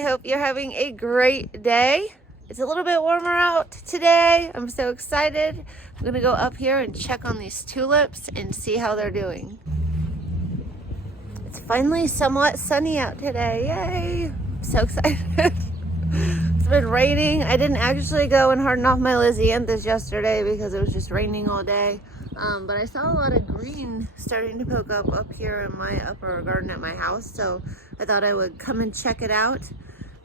I hope you're having a great day. It's a little bit warmer out today. I'm so excited. I'm gonna go up here and check on these tulips and see how they're doing. It's finally somewhat sunny out today. Yay! I'm so excited. It's been raining. I didn't actually go and harden off my Lisianthus yesterday because it was just raining all day. But I saw a lot of green starting to poke up here in my upper garden at my house. So I thought I would come and check it out.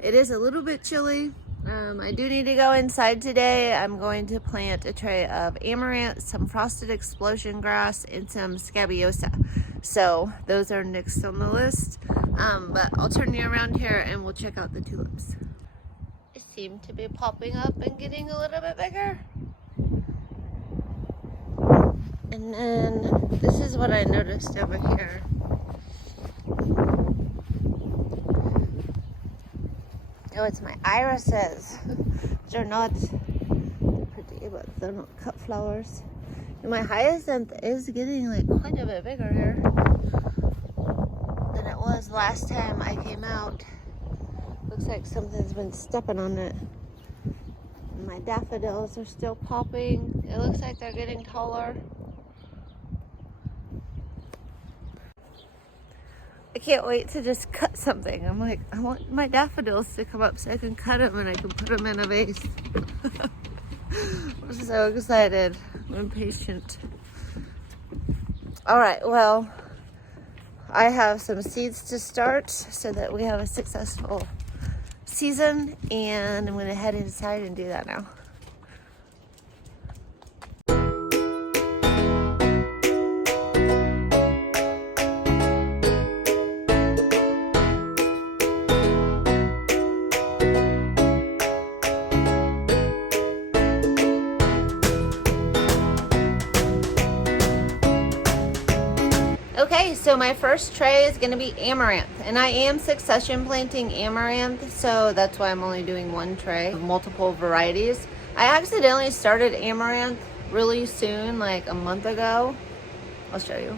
It is a little bit chilly. I do need to go inside today. I'm going to plant a tray of amaranth, some frosted explosion grass, and some scabiosa. So those are next on the list. But I'll turn you around here and we'll check out the tulips. They seem to be popping up and getting a little bit bigger. And then this is what I noticed over here. Oh, it's my irises. They're not pretty, but they're not cut flowers. And my hyacinth is getting like quite a bit bigger here than it was last time I came out. Looks like something's been stepping on it. And my daffodils are still popping. It looks like they're getting taller. I can't wait to just cut something. I'm like, I want my daffodils to come up so I can cut them and I can put them in a vase. I'm so excited. I'm impatient. All right, well, I have some seeds to start so that we have a successful season, and I'm gonna head inside and do that now. Okay, so my first tray is going to be amaranth, and I am succession planting amaranth, so that's why I'm only doing one tray of multiple varieties. I accidentally started amaranth really soon, like a month ago. I'll show you.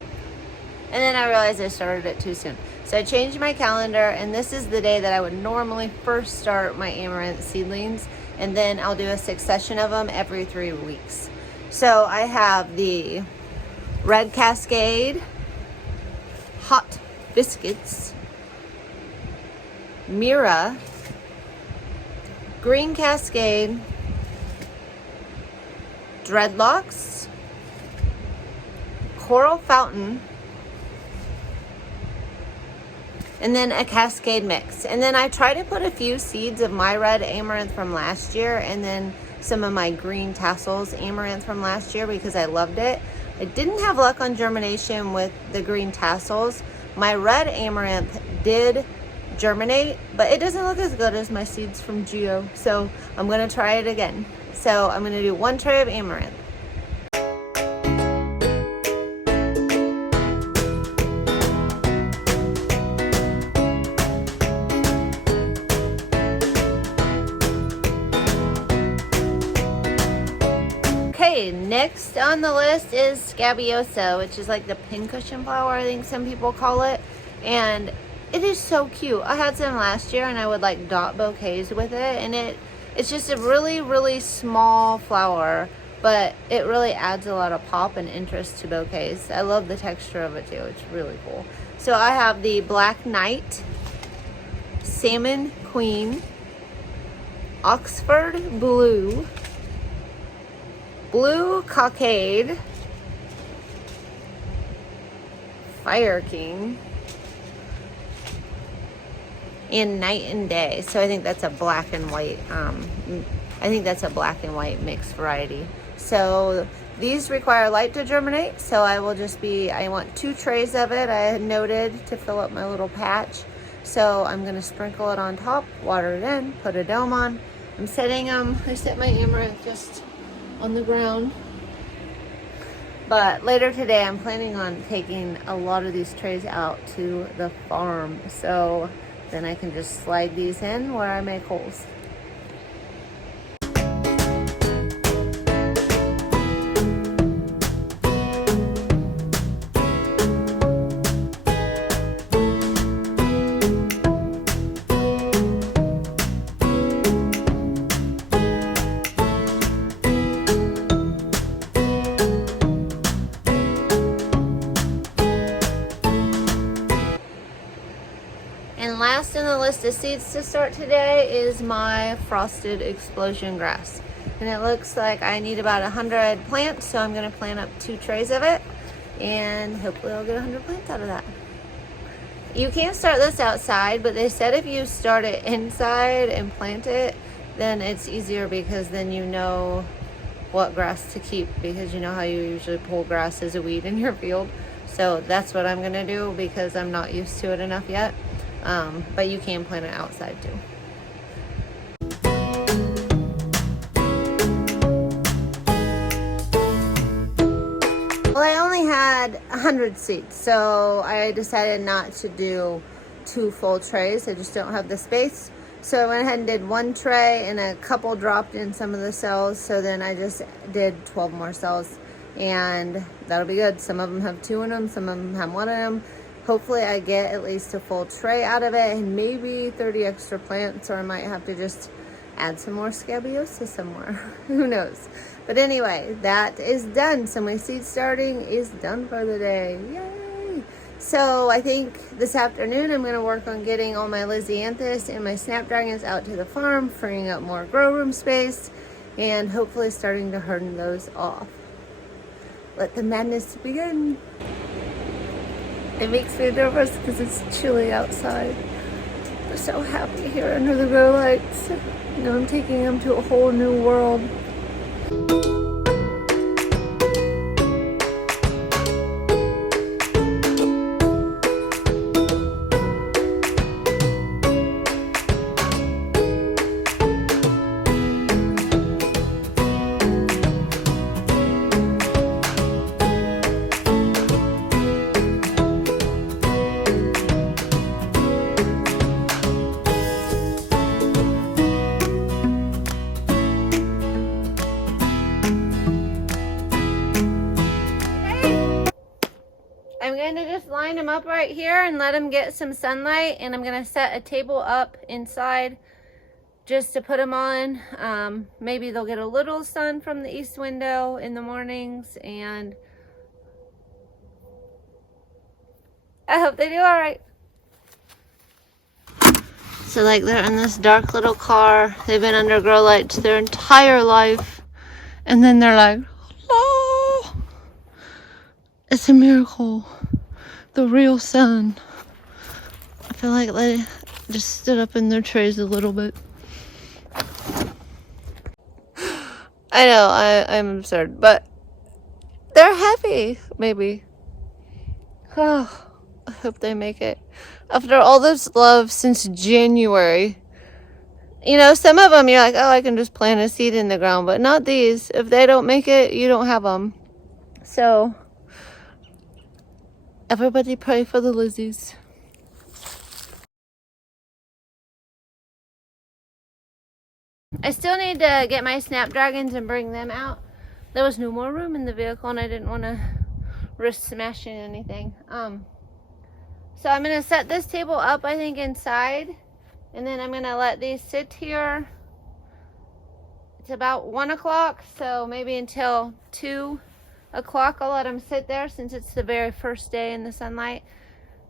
And then I realized I started it too soon. So I changed my calendar, and this is the day that I would normally first start my amaranth seedlings, and then I'll do a succession of them every 3 weeks. So I have the red Cascade, hot biscuits, Mira, green Cascade, Dreadlocks, coral fountain, and then a Cascade mix. And then I try to put a few seeds of my red amaranth from last year, and then some of my green tassels amaranth from last year because I loved it. I didn't have luck on germination with the green tassels. My red amaranth did germinate, but it doesn't look as good as my seeds from Geo. So I'm gonna try it again. So I'm gonna do one tray of amaranth. Okay, next on the list is Scabiosa, which is like the pincushion flower, I think some people call it. And it is so cute. I had some last year and I would like dot bouquets with it. And it's just a really, really small flower, but it really adds a lot of pop and interest to bouquets. I love the texture of it too. It's really cool. So I have the Black Knight, Salmon Queen, Oxford Blue, Blue Cockade, Fire King, and Night and Day. So I think that's a black and white. I think that's a black and white mixed variety. So these require light to germinate. So I want 2 trays of it. I had noted to fill up my little patch. So I'm gonna sprinkle it on top, water it in, put a dome on. I'm setting them. I set my amaranth just on the ground. But later today, I'm planning on taking a lot of these trays out to the farm. So then I can just slide these in where I make holes. last in the list of seeds to start today is my frosted explosion grass. And it looks like I need about 100 plants, so I'm gonna plant up 2 trays of it, and hopefully I'll get 100 plants out of that. You can start this outside, but they said if you start it inside and plant it, then it's easier because then you know what grass to keep, because you know how you usually pull grass as a weed in your field. So that's what I'm gonna do because I'm not used to it enough yet. But you can plant it outside too. Well, I only had 100 seeds, so I decided not to do 2 full trays. I just don't have the space. So I went ahead and did 1 tray, and a couple dropped in some of the cells. So then I just did 12 more cells, and that'll be good. Some of them have 2 in them, some of them have 1 in them. Hopefully I get at least a full tray out of it, and maybe 30 extra plants, or I might have to just add some more Scabiosa somewhere. Who knows? But anyway, that is done. So my seed starting is done for the day. Yay! So I think this afternoon I'm going to work on getting all my Lisianthus and my Snapdragons out to the farm, freeing up more grow room space, and hopefully starting to harden those off. Let the madness begin. It makes me nervous because it's chilly outside. I'm so happy here under the grow lights. You know, I'm taking them to a whole new world. I'm going to just line them up right here and let them get some sunlight, and I'm going to set a table up inside just to put them on. Maybe they'll get a little sun from the east window in the mornings, and I hope they do all right. So like they're in this dark little car. They've been under grow lights their entire life, and then they're like, oh, it's a miracle. The real sun. I feel like they just stood up in their trays a little bit. I know, I'm absurd, but they're happy, maybe. Oh, I hope they make it. After all this love since January, you know, some of them you're like, oh, I can just plant a seed in the ground, but not these. If they don't make it, you don't have them. So everybody pray for the Lissies. I still need to get my Snapdragons and bring them out. There was no more room in the vehicle, and I didn't want to risk smashing anything. So I'm going to set this table up, I think, inside. And then I'm going to let these sit here. It's about 1 o'clock, so maybe until 2 o'clock I'll let them sit there, since it's the very first day in the sunlight.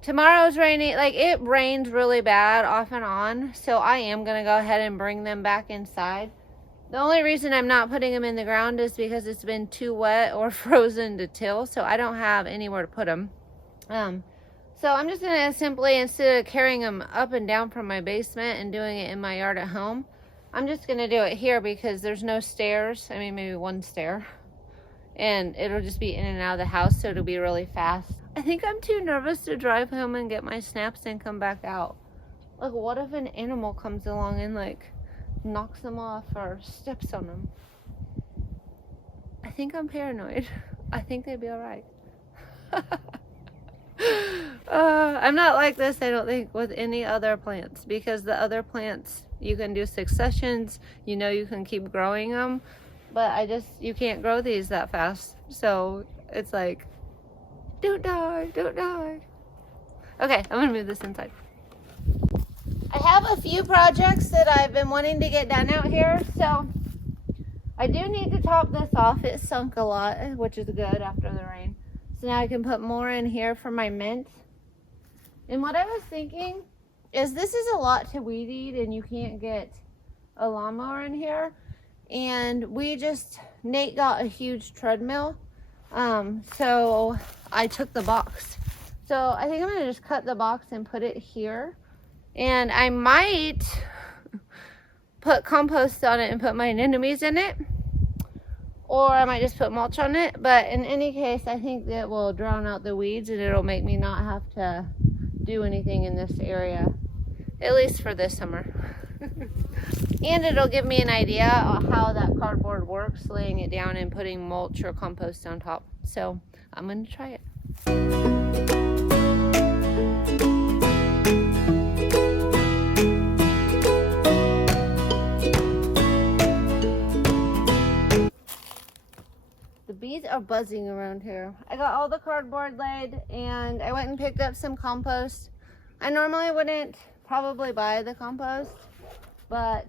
Tomorrow's rainy. Like, it rained really bad off and on, so I am going to go ahead and bring them back inside. The only reason I'm not putting them in the ground is because it's been too wet or frozen to till, so I don't have anywhere to put them. So I'm just going to simply, instead of carrying them up and down from my basement and doing it in my yard at home, I'm just going to do it here because there's no stairs. I mean, maybe 1 stair. And it'll just be in and out of the house, so it'll be really fast. I think I'm too nervous to drive home and get my snaps and come back out. Like, what if an animal comes along and, like, knocks them off or steps on them? I think I'm paranoid. I think they'd be alright. I'm not like this, I don't think, with any other plants, because the other plants, you can do successions, you know, you can keep growing them, but you can't grow these that fast. So it's like, don't die, don't die. Okay, I'm gonna move this inside. I have a few projects that I've been wanting to get done out here, so I do need to top this off. It sunk a lot, which is good after the rain. So now I can put more in here for my mint. And what I was thinking is this is a lot to weed eat, and you can't get a lawnmower in here. And Nate got a huge treadmill, so I took the box. So I think I'm gonna just cut the box and put it here, and I might put compost on it and put my anemones in it, or I might just put mulch on it. But in any case, I think that will drown out the weeds, and it'll make me not have to do anything in this area, at least for this summer. And it'll give me an idea of how that cardboard works, laying it down and putting mulch or compost on top. So I'm gonna try it. The bees are buzzing around here. I got all the cardboard laid, and I went and picked up some compost. I normally wouldn't probably buy the compost, but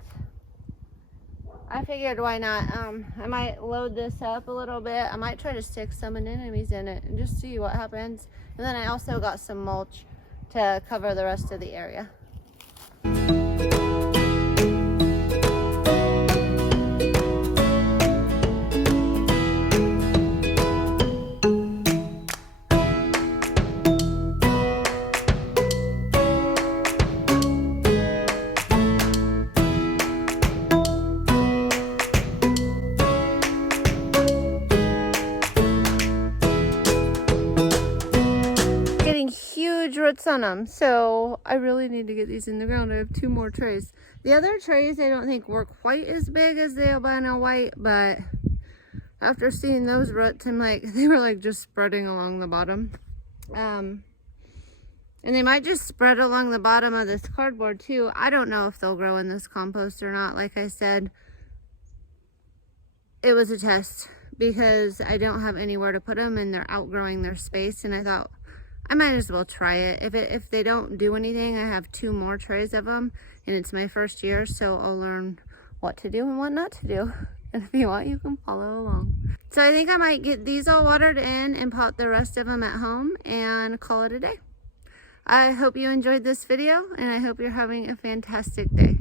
I figured why not. I might load this up a little bit. I might try to stick some anemones in it and just see what happens. And then I also got some mulch to cover the rest of the area. Roots on them, so I really need to get these in the ground. I have 2 more trays. The other trays I don't think were quite as big as the albino white, but after seeing those roots, I'm like, they were like just spreading along the bottom, and they might just spread along the bottom of this cardboard too. I don't know if they'll grow in this compost or not. Like I said, it was a test because I don't have anywhere to put them and they're outgrowing their space, and I thought I might as well try it. If they don't do anything, I have 2 more trays of them, and it's my first year, so I'll learn what to do and what not to do. And if you want, you can follow along. So I think I might get these all watered in and pot the rest of them at home and call it a day. I hope you enjoyed this video, and I hope you're having a fantastic day.